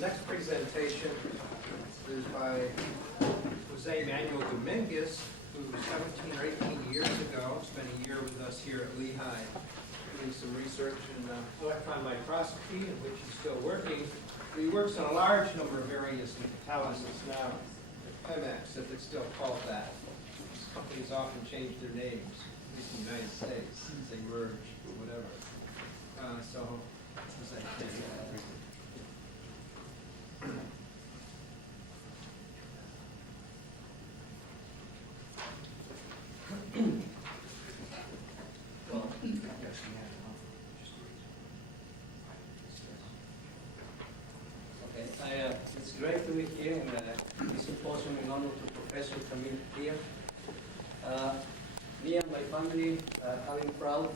next presentation is by Manuel Dominguez, who 17 or 18 years ago spent a year with us here at Lehigh doing some research in electron microscopy, in which he's still working. He works on a large number of areas in catalysis now at Pemex, if it's still called that. These companies often change their names, at least in the United States, as they merge or whatever. It's great to be here in this symposium in honor to Professor Camille here. Me and my family have been proud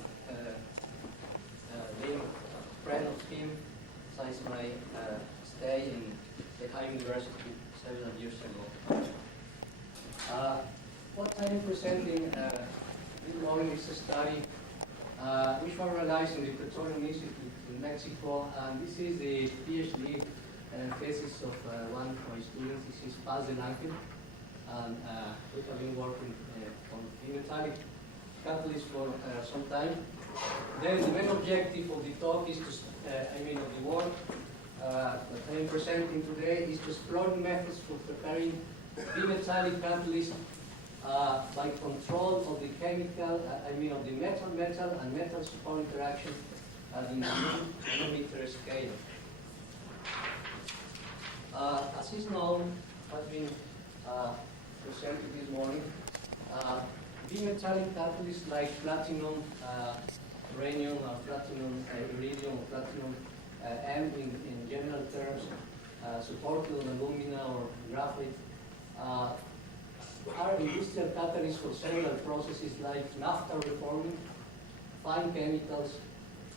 being a friend of him since my stay in the High University several years ago. What I'm presenting this morning is a study which was realized in the Petroleum Institute in Mexico, and this is the PhD thesis of one of my students. This is Paz del Ángel, and we have been working on bimetallic catalysts for some time. Then the main objective of the talk is to, of the work that I am presenting today is to explore the methods for preparing bimetallic catalysts by control of the chemical, of the metal-metal and metal-support interaction at the nanometer scale. As is known, has been presented this morning, bimetallic catalysts like platinum, uranium, or platinum, iridium, or platinum, and in general terms, supported on alumina or graphite, are industrial catalysts for several processes like naphtha reforming, fine chemicals,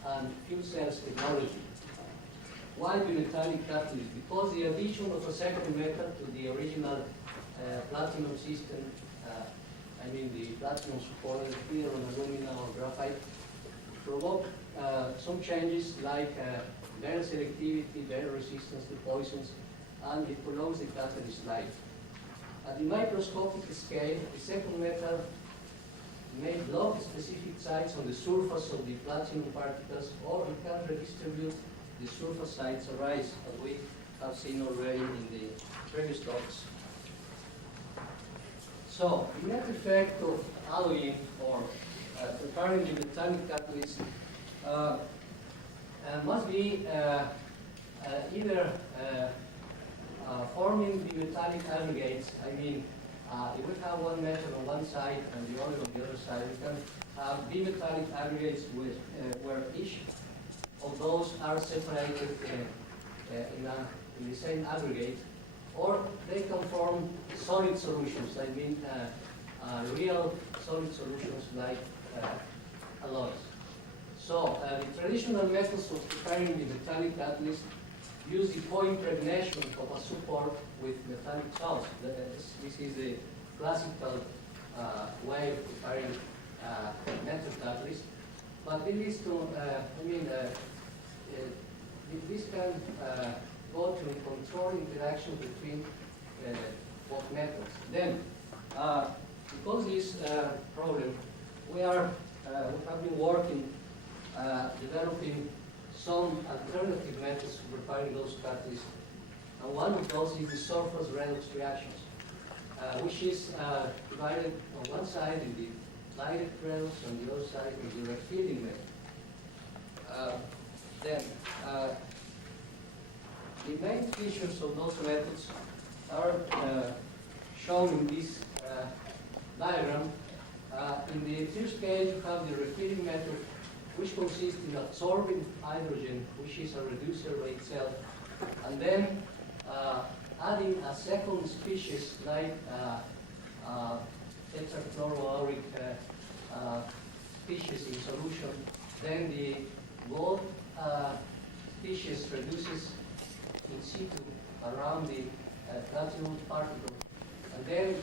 and fuel cells technology. Why bimetallic catalyst? Because the addition of a second metal to the original platinum system, the platinum supported either on alumina or graphite, provoke some changes like better selectivity, better resistance to poisons, and it prolongs the catalyst life. At the microscopic scale, the second metal may block specific sites on the surface of the platinum particles, or it can redistribute the surface sites arise, as we have seen already in the previous talks. So, the net effect of alloying or preparing the metallic catalyst must be either forming the metallic aggregates. If we have one metal on one side and the other on the other side, we can have bimetallic aggregates where each of those are separated in the same aggregate, or they can form solid solutions, real solid solutions like alloys. So the traditional methods of preparing the metallic catalyst use the co-impregnation of a support with metallic salts. This is the classical way of preparing metal catalyst. But it leads to, this can go to control interaction between both metals. Then, because this problem, we have been working, developing some alternative methods for preparing those catalysts. And one of those is the surface redox reactions, which is divided on one side in the direct redox, on the other side in the refilling method. The main features of those methods are shown in this diagram. In the first case, you have the refilling method, which consists in absorbing hydrogen, which is a reducer by itself, and then adding a second species like tetrachloroauric species in solution. Then the gold species reduces in situ around the platinum particle, and then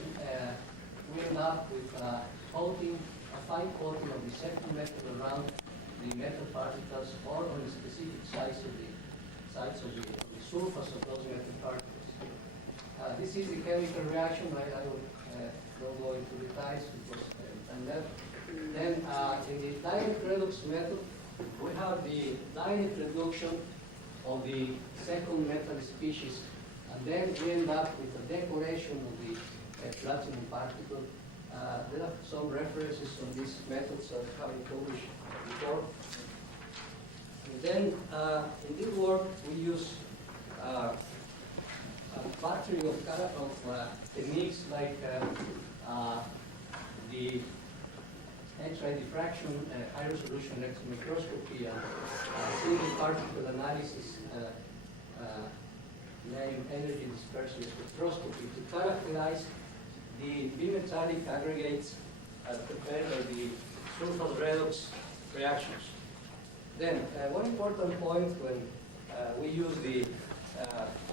we end up with a fine coating of the second metal around the metal particles or on the specific size of the sides of the surface of those metal particles. This is the chemical reaction. I will don't go into details because I'm left. Then in the direct redox method, we have the direct reduction of the second metal species, and then we end up with a decoration of the platinum particle. There are some references on these methods that have been published before. And then in this work, we use a battery of techniques like the X-ray diffraction, high-resolution electron microscopy, and single particle analysis, named energy dispersion spectroscopy, to characterize the bimetallic aggregates prepared by the surface redox reactions. Then, one important point when we use the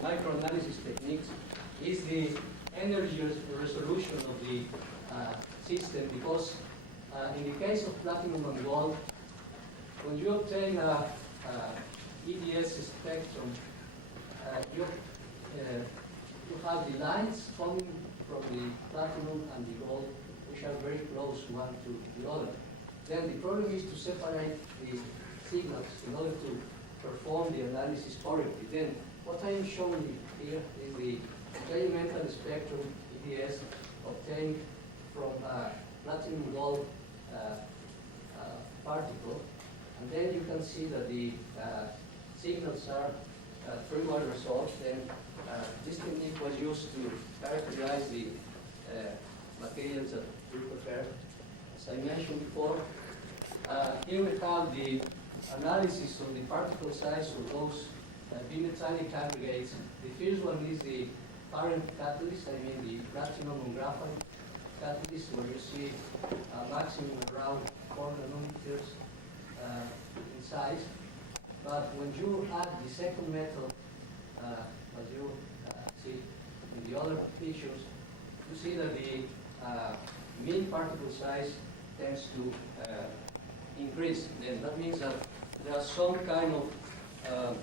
microanalysis techniques is the energy resolution of the system, because in the case of platinum and gold, when you obtain a EDS spectrum, you have the lines coming from the platinum and the gold, which are very close one to the other. Then the problem is to separate the signals in order to perform the analysis correctly. Then what I am showing you here is the experimental spectrum EDS obtained from platinum gold particle, and then you can see that the signals are three-word results. Then this technique was used to characterize the materials that we prepared. As I mentioned before, here we have the analysis of the particle size of those bimetallic aggregates. The first one is the parent catalyst, I mean the platinum and graphite catalyst, where you see a maximum around 4 nanometers in size. But when you add the second metal, as you see in the other pictures, you see that the mean particle size tends to increase. Then that means that there are some kind of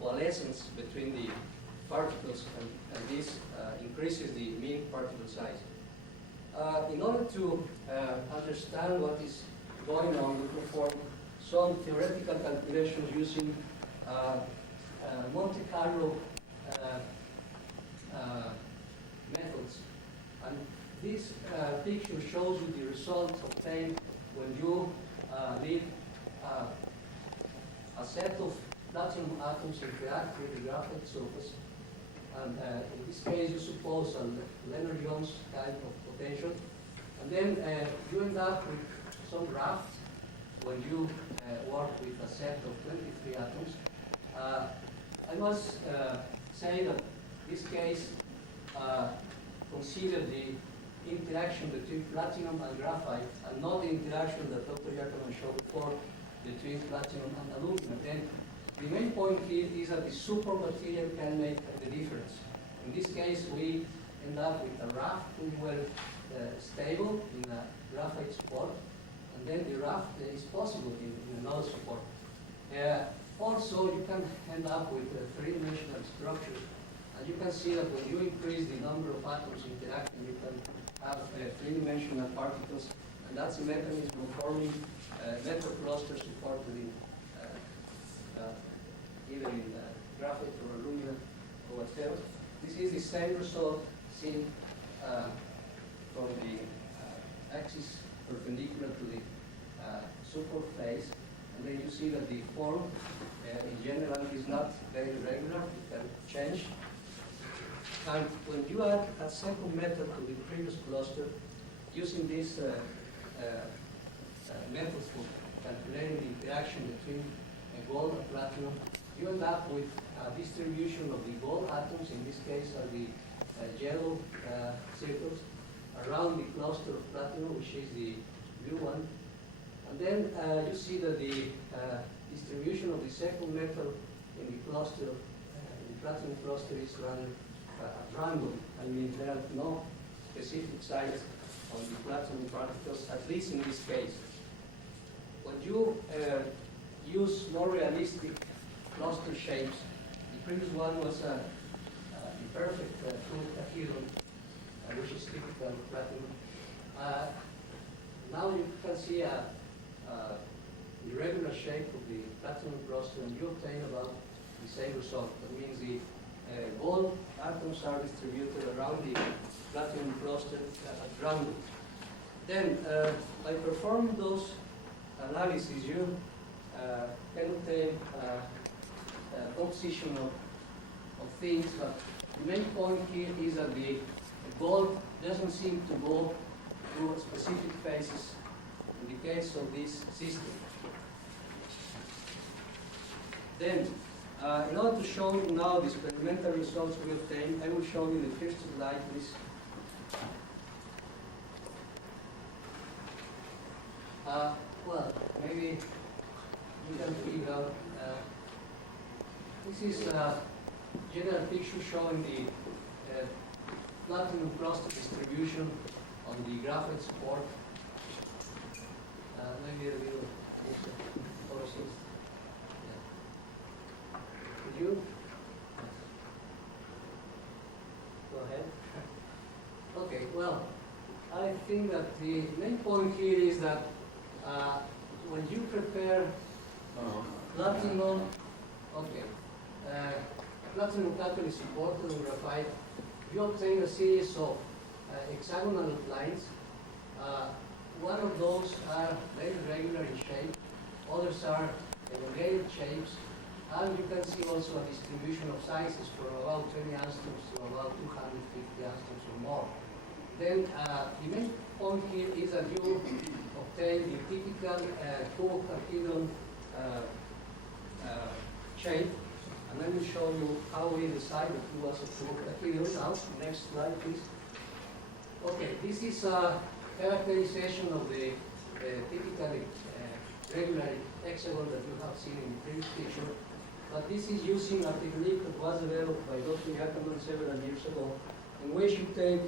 coalescence between the particles, and this increases the mean particle size. In order to understand what is going on, we perform some theoretical calculations using Monte Carlo methods. And this picture shows you the results obtained when you leave a set of platinum atoms interact with the graphite surface. And in this case, you suppose a Lennard-Jones type of potential. And then you end up with some raft when you work with a set of 23 atoms. I must say that this case consider the interaction between platinum and graphite, and not the interaction that Dr. Giacomo showed before between platinum and aluminum. Then the main point here is that the super material can make the difference. In this case, we end up with a raft pretty well stable in a graphite support, and then the raft is possible in another support. Also, you can end up with three-dimensional structures, and you can see that when you increase the number of atoms interacting, you can have three-dimensional particles, and that's the mechanism of forming metal clusters supported in either in graphite or aluminum or whatever. This is the same result seen from the axis perpendicular to the support face, and then you see that the form in general is not very regular, it can change. And when you add a second method to the previous cluster, using this method for calculating the interaction between gold and platinum, you end up with a distribution of the gold atoms, in this case are the yellow circles, around the cluster of platinum, which is the blue one. And then you see that the distribution of the second metal in the cluster, in the platinum cluster, is rather random. I mean, there are no specific sites on the platinum particles, at least in this case. When you use more realistic cluster shapes, previous one was imperfect full cahedron, which is typical of platinum. Now you can see a irregular shape of the platinum cluster, and you obtain about the same result. That means the gold atoms are distributed around the platinum cluster at random. Then, by performing those analyses, you can obtain composition of things, but the main point here is that the gold doesn't seem to go through specific phases in the case of this system. Then, in order to show you now the experimental results we obtained, I will show you the first slide, please. Well, maybe you can figure out. This is a general picture showing the platinum cluster distribution on the graphite support. Maybe a little process. Could you go ahead? Okay, well, I think that the main point here is that when you prepare platinum, platinum catalyst supported on graphite, you obtain a series of hexagonal lines. One of those are very regular in shape, others are elongated shapes, and you can see also a distribution of sizes from about 20 angstroms to about 250 angstroms or more. Then the main point here is that you obtain the typical co-cahedron shape, and let me show you how we decided it was a co-cahedron. Now, next slide, please. Okay, this is a characterization of the typically regular hexagon that you have seen in the previous picture, but this is using a technique that was developed by Dr. Ackerman several years ago, in which you take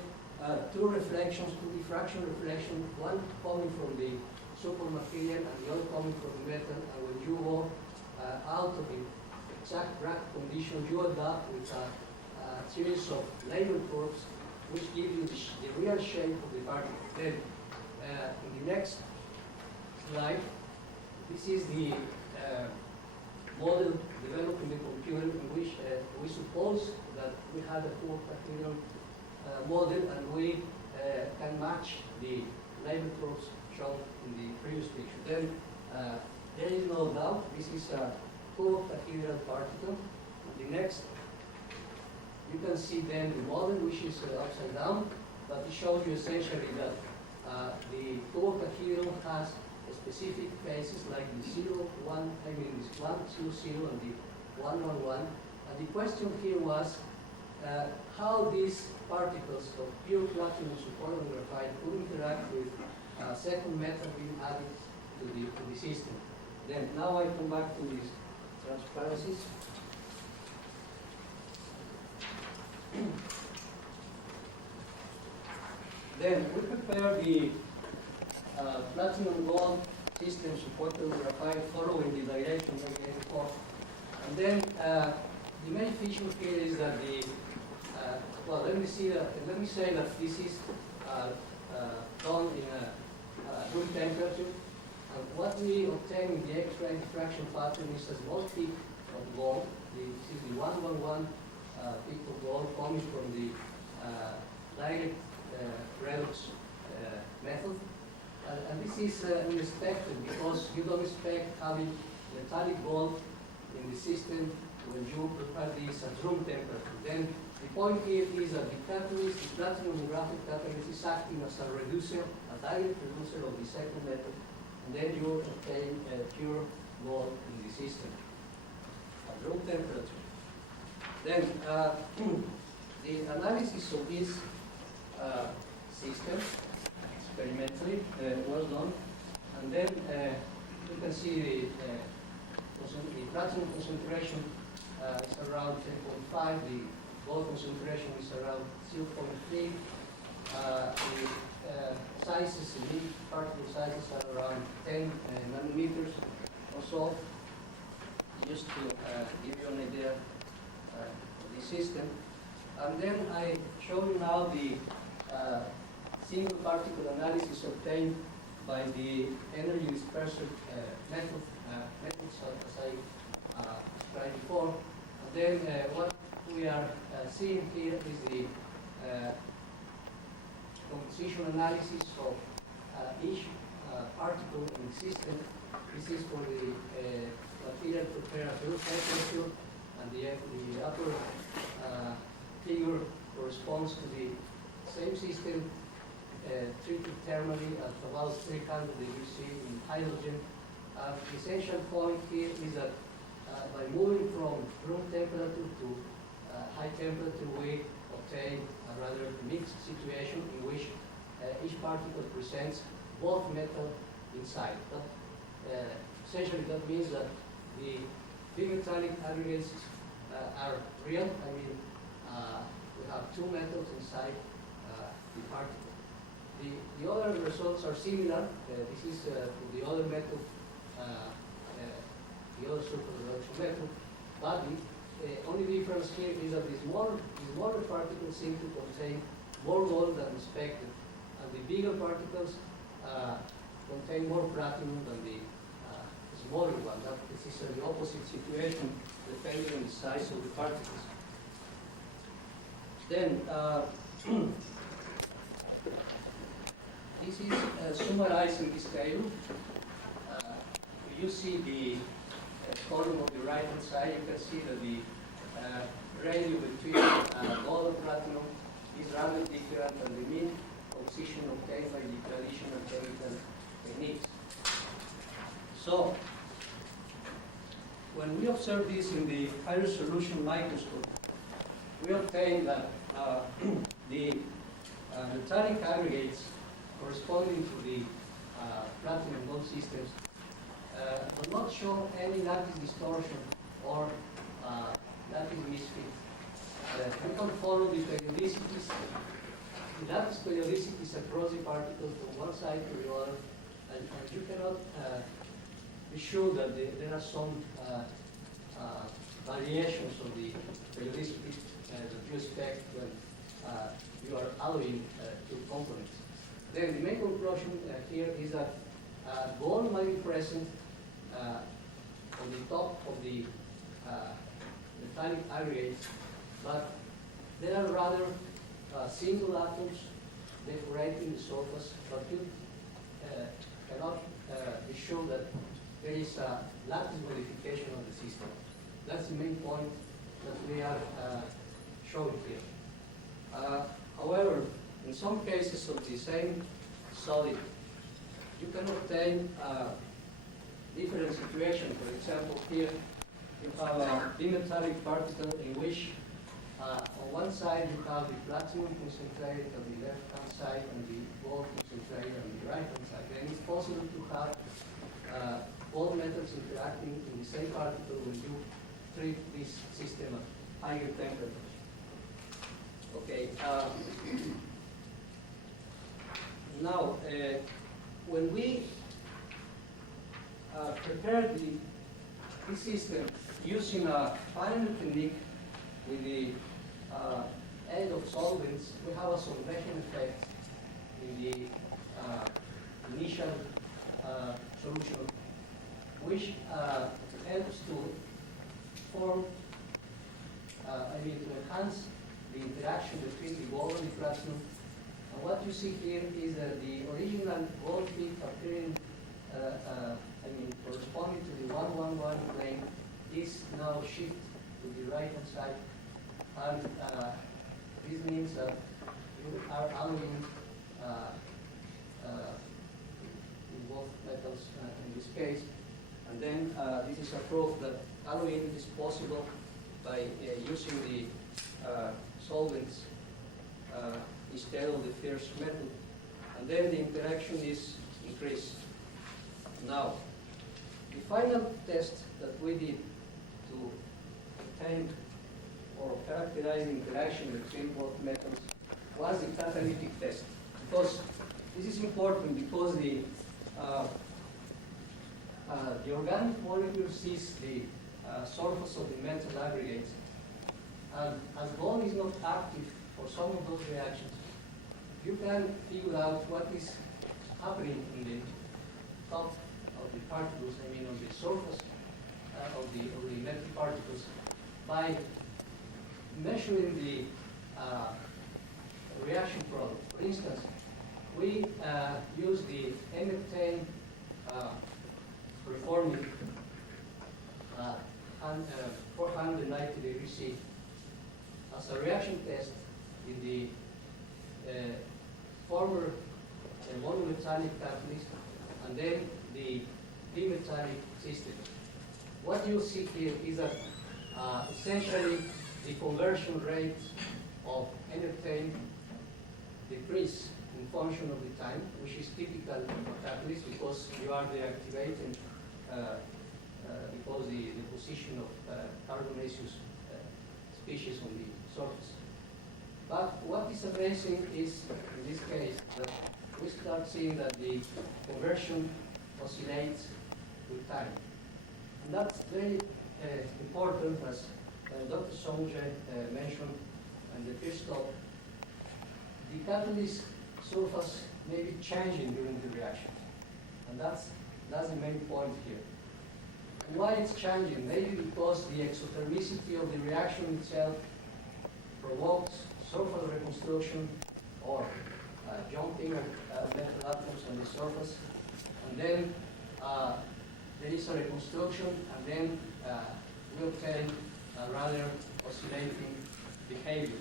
two reflections, two diffraction reflections, one coming from the supermaterial and the other coming from the metal, and when you go out of the exact bracket condition, you adapt with a series of label curves which give you the real shape of the particle. Then, in the next slide, this is the model developed in the computer in which we suppose that we had a co-cahedron model, and we can match the label curves shown in the previous picture. Then there is no doubt this is a co-cahedral particle. The next, you can see then the model which is upside down, but it shows you essentially that the co-cahedral has specific phases like the 0, 1, this 1, 0, 0, and the 1, 1, 1. And the question here was how these particles of pure platinum supported on graphite could interact with a second metal being added to the system. Then now I come back to these transparencies. Then we prepare the platinum gold system supported on graphite following the direction that we had before. And then the main feature here is that the well, let me say that this is done in a room temperature. And what we obtain in the X-ray diffraction pattern is a small peak of gold. This is the 111 peak of gold coming from the direct redox method. And this is unexpected because you don't expect having metallic gold in the system when you prepare this at room temperature. Then the point here is that the catalyst, the platinum graphite catalyst, is acting as a reducer, a direct reducer of the second metal, and then you obtain pure gold in the system at room temperature. Then the analysis of this system experimentally was done, and then you can see the platinum concentration is around 10.5, the gold concentration is around 0.3, the sizes, the mean particle sizes are around 10 nanometers or so. Just to give you an idea the system. And then I show you now the single particle analysis obtained by the energy dispersion methods as I described before. And then what we are seeing here is the composition analysis of each particle in the system. This is for the material prepared at room temperature, and the upper figure corresponds to the same system treated thermally at about 300 degrees C in hydrogen. The essential point here is that by moving from room temperature to high temperature, we obtain a rather mixed situation in which each particle presents both metal inside. But essentially that means that the bimetallic aggregates are real. I mean, we have two metals inside the particle. The other results are similar. This is the other method, the other superreduction method. But the only difference here is that the smaller particles seem to contain more gold than expected, and the bigger particles contain more platinum than the smaller one. This is the opposite situation depending on the size of the particles. Then, this is summarized in this table. If you see the column on the right-hand side, you can see that the ratio between gold and platinum is rather different than the mean composition obtained by the traditional chemical techniques. So, when we observe this in the high resolution microscope, we obtain that the metallic aggregates corresponding to the platinum gold systems do not show any lattice distortion or lattice misfit. We can follow the periodicities, the lattice periodicities across the particles from one side to the other, and you cannot be sure that there are some variations of the periodicity that you expect when you are alloying two components. Then the main conclusion here is that gold might be present on the top of the metallic aggregates, but there are rather single atoms decorating the surface, but you cannot be sure that there is a lattice modification of the system. That's the main point that we are showing here. However, in some cases of the same solid, you can obtain different situations. For example, here you have a bimetallic particle in which on one side you have the platinum concentrated on the left-hand side and the gold concentrated on the right-hand side. Then it's possible to have both metals interacting in the same particle when you treat this system at higher temperatures. Okay. Now, when we prepare this system using a final technique with the aid of solvents, we have a summation effect in the initial solution, which helps to form, to enhance the interaction between the gold and the platinum. And what you see here is that the original gold bit appearing, corresponding to the 111 plane is now shifted to the right-hand side. And this means that you are alloying in both metals in this case. And then this is a proof that alloying is possible by using the solvents instead of the first method. And then the interaction is increased. Now, the final test that we did to obtain or characterize the interaction between both metals was the catalytic test. Because this is important because the organic molecule sees the surface of the metal aggregates, And as gold is not active for some of those reactions, you can figure out what is happening in the top of the particles, I mean on the surface of the metal particles, by measuring the reaction product. For instance, we use the M10 reforming 490 degrees C as a reaction test in the former monometallic catalyst and then the bimetallic system. What you see here is that essentially the conversion rate of N-octane decrease in function of the time, which is typical of a catalyst because you are deactivating because the position of carbonaceous species on the surface. But what is amazing is, in this case, that we start seeing that the conversion oscillates with time. And that's very important, as Dr. Songe mentioned in the first talk. The catalyst surface may be changing during the reaction. And that's the main point here. And why it's changing? Maybe because the exothermicity of the reaction itself provokes surface reconstruction or jumping of metal atoms on the surface. And then there is a reconstruction, and then we obtain a rather oscillating behavior.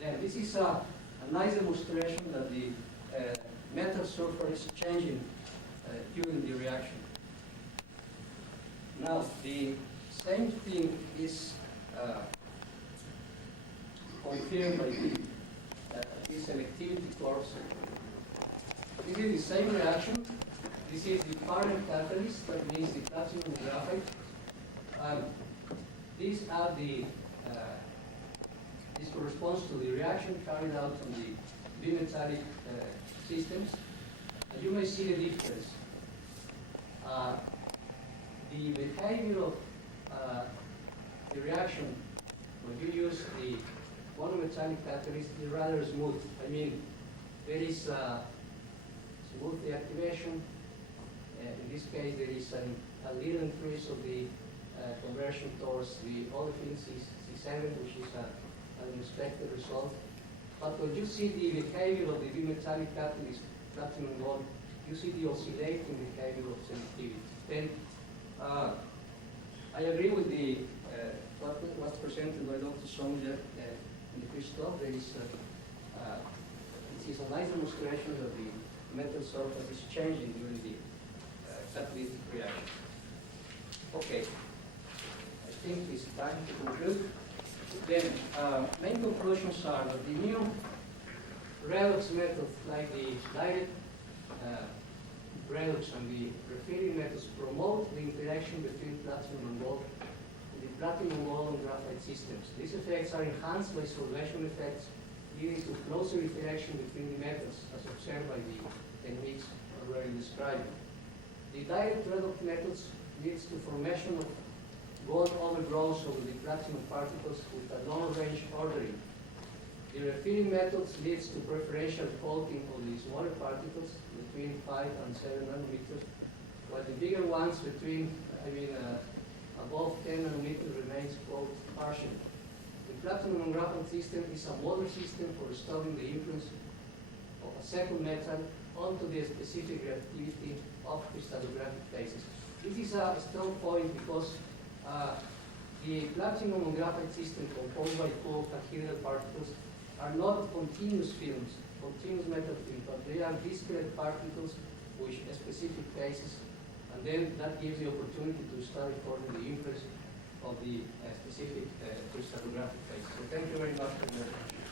Then this is a nice demonstration that the metal surface is changing during the reaction. Now, the same thing is confirmed by the selectivity curves. This is the same reaction. This is the parent catalyst, that means the platinum graphite. These are the, this corresponds to the reaction carried out on the bimetallic systems. And you may see the difference. The behavior of the reaction when you use the monometallic catalyst is rather smooth. I mean, there is smooth deactivation. In this case, there is a little increase of the conversion towards the olefin C7, which is an expected result. But when you see the behavior of the bimetallic catalyst, platinum gold, you see the oscillating behavior of selectivity. Then, I agree with the what was presented by Dr. Songe in the first talk. There is it is a nice demonstration that the metal surface is changing during the catalytic reaction. Okay, I think it's time to conclude. Then, main conclusions are that the new redox methods, like the direct redox and the refilling methods, promote the interaction between platinum and gold and the platinum gold and graphite systems. These effects are enhanced by solvation effects, leading to closer interaction between the metals, as observed by the techniques already described. The direct redox methods leads to formation of gold overgrowths over the platinum particles with a long-range ordering. The refilling methods leads to preferential coating of the smaller particles between 5 and 7 nanometers, while the bigger ones above 10 nanometers remains coated partially. The platinum and graphite system is a model system for studying the influence of a second metal onto the specific reactivity of crystallographic phases. This is a strong point because the platinum and graphite system composed by co-octahedral particles are not continuous films, continuous metal films, but they are discrete particles with specific phases, and then that gives the opportunity to study further the influence of the specific crystallographic phase. So thank you very much for your attention.